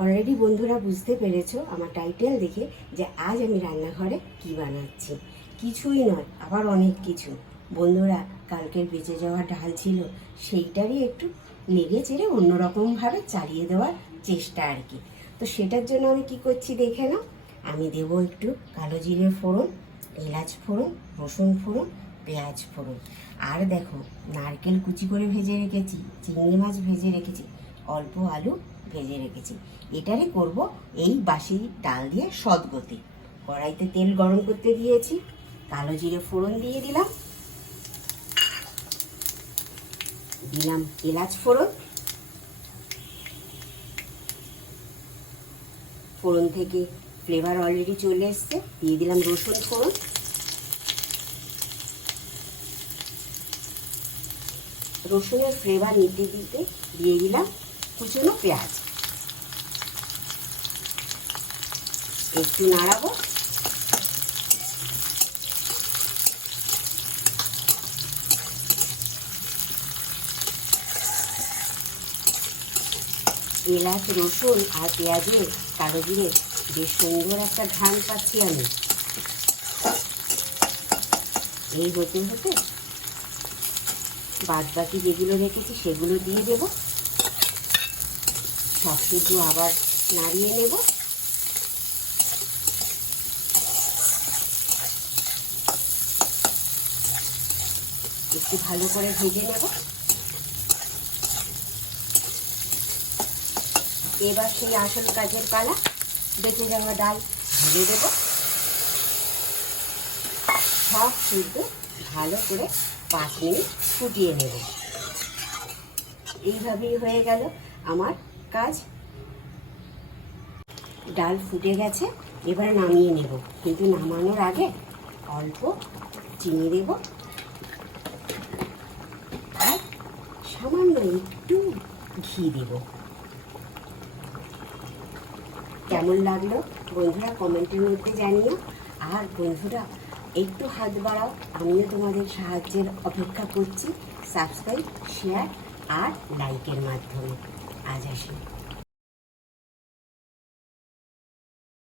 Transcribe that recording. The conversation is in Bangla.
অলরেডি বন্ধুরা বুঝতে পেরেছ আমার টাইটেল দেখে যে আজ আমি রান্নাঘরে কি বানাচ্ছি। কিছুই নয়, আবার অনেক কিছু। বন্ধুরা, কালকের বেঁচে যাওয়া ডাল ছিল, সেইটারই একটু নেড়ে চেড়ে অন্যরকমভাবে চালিয়ে দেওয়ার চেষ্টা আর কি। তো সেটার জন্য আমি কি করছি দেখে নাও। আমি দেব একটু কালো জিরে ফোড়ন, এলাচ ফোড়ন, রসুন ফোড়ন, পেঁয়াজ ফোড়ন। আর দেখো, নারকেল কুচি করে ভেজে রেখেছি, চিংড়ি মাছ ভেজে রেখেছি। অল্প আলু ভেজে রেখেছি। এটারই করব এই বাসি ডাল দিয়ে সদগতি। কড়াইতে তেল গরম করতে দিয়েছি, কালো জিরে ফোড়ন দিয়ে দিলাম। দিলাম এলাচ ফোড়ন। ফোড়ন থেকে ফ্লেভার অলরেডি চলে এসছে, দিয়ে দিলাম রসুন ফোড়ন। রসুনের ফ্লেভার নিতে দিতে দিয়ে দিলাম কুচনো পেঁয়াজ। একটু নাড়াবো। এলাচ, রসুন আর পেঁয়াজের কালো জিরে বেশ সুন্দর একটা ঘ্রাণ পাচ্ছি আমি। এই হতে হতে বাদ বাকি যেগুলো রেখেছি সেগুলো দিয়ে দেব। সব কিছু আবার নাড়িয়ে নেব। একটু ভালো করে ভেজে নেব। এবার সেই আসল কাজের পালা বেঁচে যাওয়া ডাল ঢেলে দেব। সব শুদ্ধ ভালো করে পাঁচ মিনিট ফুটিয়ে নেব। এইভাবেই হয়ে গেল আমার কাজ। ডাল ফুটে গেছে, এবার নামিয়ে নেব। কিন্তু নামানোর আগে অল্প চিনি দেব। আর সামান্য একটু ঘি দেব। কেমন লাগল বন্ধুরা কমেন্টের মধ্যে জানিও। আর বন্ধুরা, একটু হাত বাড়াও। আমিও তোমাদের সাহায্যের অপেক্ষা করছি। সাবস্ক্রাইব, শেয়ার আর লাইকের মাধ্যমে। 啊就是